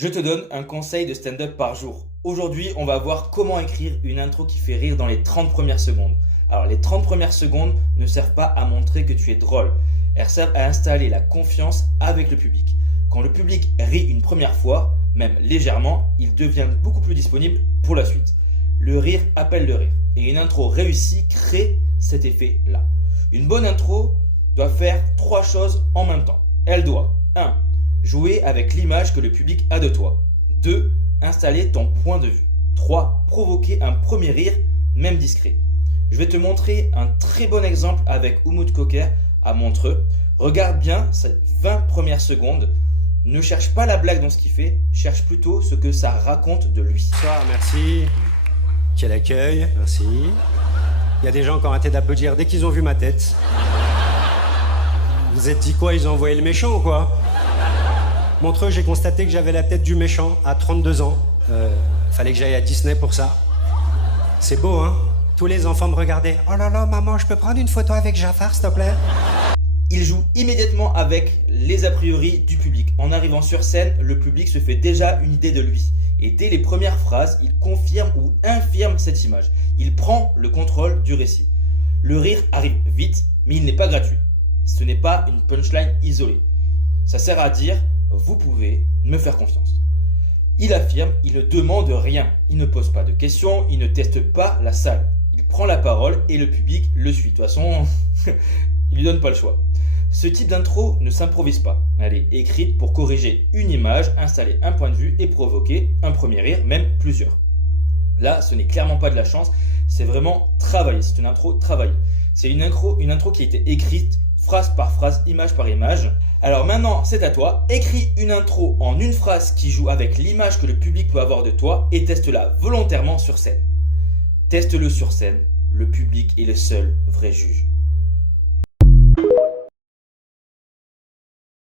Je te donne un conseil de stand-up par jour. Aujourd'hui, on va voir comment écrire une intro qui fait rire dans les 30 premières secondes. Alors, les 30 premières secondes ne servent pas à montrer que tu es drôle. Elles servent à installer la confiance avec le public. Quand le public rit une première fois, même légèrement, il devient beaucoup plus disponible pour la suite. Le rire appelle le rire. Et une intro réussie crée cet effet-là. Une bonne intro doit faire 3 choses en même temps. Elle doit 1. Jouer avec l'image que le public a de toi. 2. Installer ton point de vue. 3. Provoquer un premier rire, même discret. Je vais te montrer un très bon exemple avec Umut Cocker à Montreux. Regarde bien ces 20 premières secondes. Ne cherche pas la blague dans ce qu'il fait, cherche plutôt ce que ça raconte de lui. Bonsoir, merci. Quel accueil, merci. Il y a des gens qui ont arrêté d'applaudir dès qu'ils ont vu ma tête. Vous êtes dit quoi? Ils ont envoyé le méchant ou quoi? Montreux, j'ai constaté que j'avais la tête du méchant à 32 ans. Fallait que j'aille à Disney pour ça. C'est beau, hein? Tous les enfants me regardaient. Oh là là, maman, je peux prendre une photo avec Jafar, s'il te plaît? Il joue immédiatement avec les a priori du public. En arrivant sur scène, le public se fait déjà une idée de lui. Et dès les premières phrases, il confirme ou infirme cette image. Il prend le contrôle du récit. Le rire arrive vite, mais il n'est pas gratuit. Ce n'est pas une punchline isolée. Ça sert à dire « vous pouvez me faire confiance ». Il affirme, il ne demande rien. Il ne pose pas de questions, il ne teste pas la salle. Il prend la parole et le public le suit. De toute façon, il lui donne pas le choix. Ce type d'intro ne s'improvise pas. Elle est écrite pour corriger une image, installer un point de vue et provoquer un premier rire, même plusieurs. Là, ce n'est clairement pas de la chance, c'est vraiment travaillé. C'est une intro travaillée. C'est une intro qui a été écrite phrase par phrase, image par image. Alors maintenant, c'est à toi. Écris une intro en une phrase qui joue avec l'image que le public peut avoir de toi et teste-la volontairement sur scène. Teste-le sur scène. Le public est le seul vrai juge.